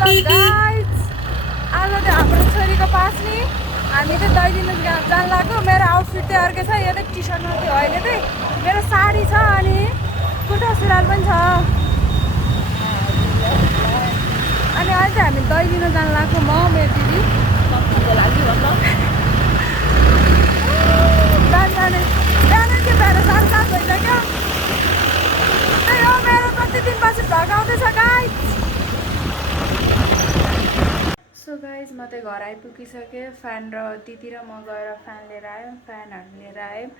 guys आज चाहिँ हाम्रो छोरीको पास नि हामी चाहिँ दही दिनु जान लाग्यो मेरो आउटफिट चाहिँ अर्कै छ यो चाहिँ टी सर्टमा थियो अहिले चाहिँ मेरो साडी छ अनि कुर्ता सुरुवाल पनि छ अनि अहिले चाहिँ हामी दही दिनु जान लाग्यो म मेरो दिदी जाने बिहान के बिहान 7:30 भइसक्यो त्यही हो मेरो कति दिनपछि भ्लग आउँदैछ गाइस सो गाइज म चाहिँ घर आइपुगिसकेँ फ्यान र दिदी र म गएर फ्यान लिएर आयौँ फ्यानहरू लिएर आयौँ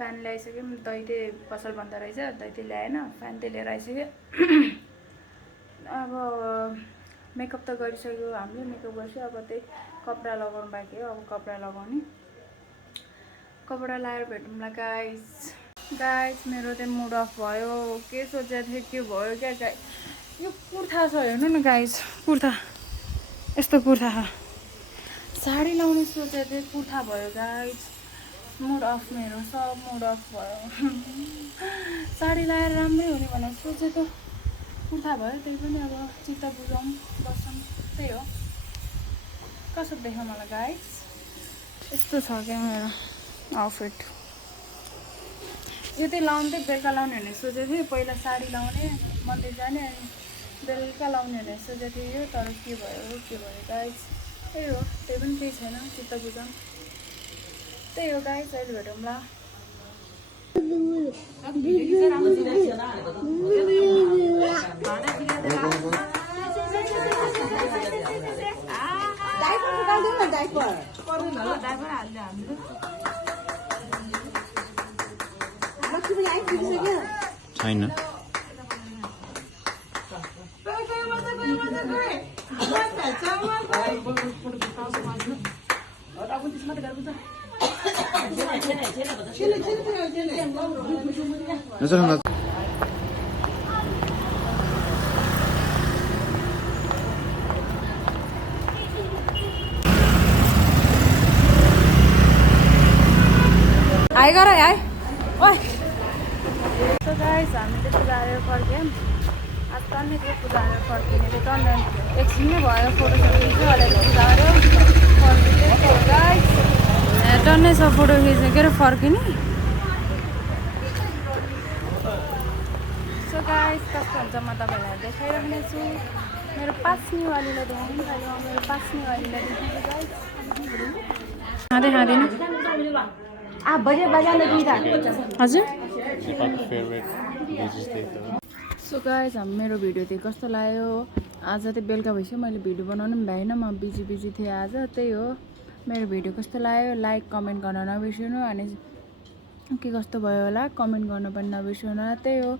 फ्यान ल्याइसक्यौँ दही चाहिँ पसल बन्द रहेछ दही चाहिँ ल्याएन फ्यान चाहिँ लिएर आइसक्यो अब मेकअप त गरिसक्यो हामीले मेकअप गर्छु अब त्यही कपडा लगाउनु बाँकी हो अब कपडा लगाउने कपडा लगाएर भेटौँला गाइज मेरो चाहिँ मुड अफ भयो के सोचेको थिएँ के भयो क्या गाइज यो कुर्ता छ हेर्नु न गाइज कुर्ता यस्तो कुर्ता साडी लाउने सोचेको थिएँ कुर्ता भयो गाइज मुड अफ मेरो सब मुड अफ भयो साडी लगाएर राम्रै हुने भनेर सोचेको कुर्ता भयो त्यही पनि अब चित्त बुझाउँ बसौँ त्यही हो कसो देख्यो मलाई गाइज यस्तो छ क्या मेरो आउटफिट यो चाहिँ लाउनु चाहिँ बेलुका लाउने भनेर सोचेको थिएँ पहिला साडी लाउने मन्दिर जाने अनि बेलुका लाउने भनेर सोचेको थिएँ यो तर के भयो गाइज त्यही हो त्यही पनि केही छैन चित्त बुझाउँ त्यही हो गाइज अहिले भेटौँला छैन हाई गर हाई ओइ सो गाइस हामी चाहिँ पूजा गरेर फर्क्यौँ आज टन्नै थियो पूजा गरेर फर्किने चाहिँ टन्नै एकछिन नै भयो फोटो खिच्यो अलिअलि पूजा गऱ्यो फर्किँदै गाइस टन्नै छ फोटो खिचेर फर्किने सो गाइस कस्तो हुन्छ म तपाईँहरूलाई देखाइराख्ने छु मेरो पास्नीवालीलाई देखाउनु खालि मेरो पास्नीवालीलाई देखाउँछु गाइस खाँदैन हजुर सो गाइस मेरो भिडियो चाहिँ कस्तो लाग्यो आज चाहिँ बेलुका भइसक्यो मैले भिडियो बनाउनु पनि भ्याइनँ म बिजी थिएँ आज त्यही हो मेरो भिडियो कस्तो लाग्यो लाइक कमेन्ट गर्न नबिर्सनु अनि के कस्तो भयो होला कमेन्ट गर्न पनि नबिर्सनु त्यही हो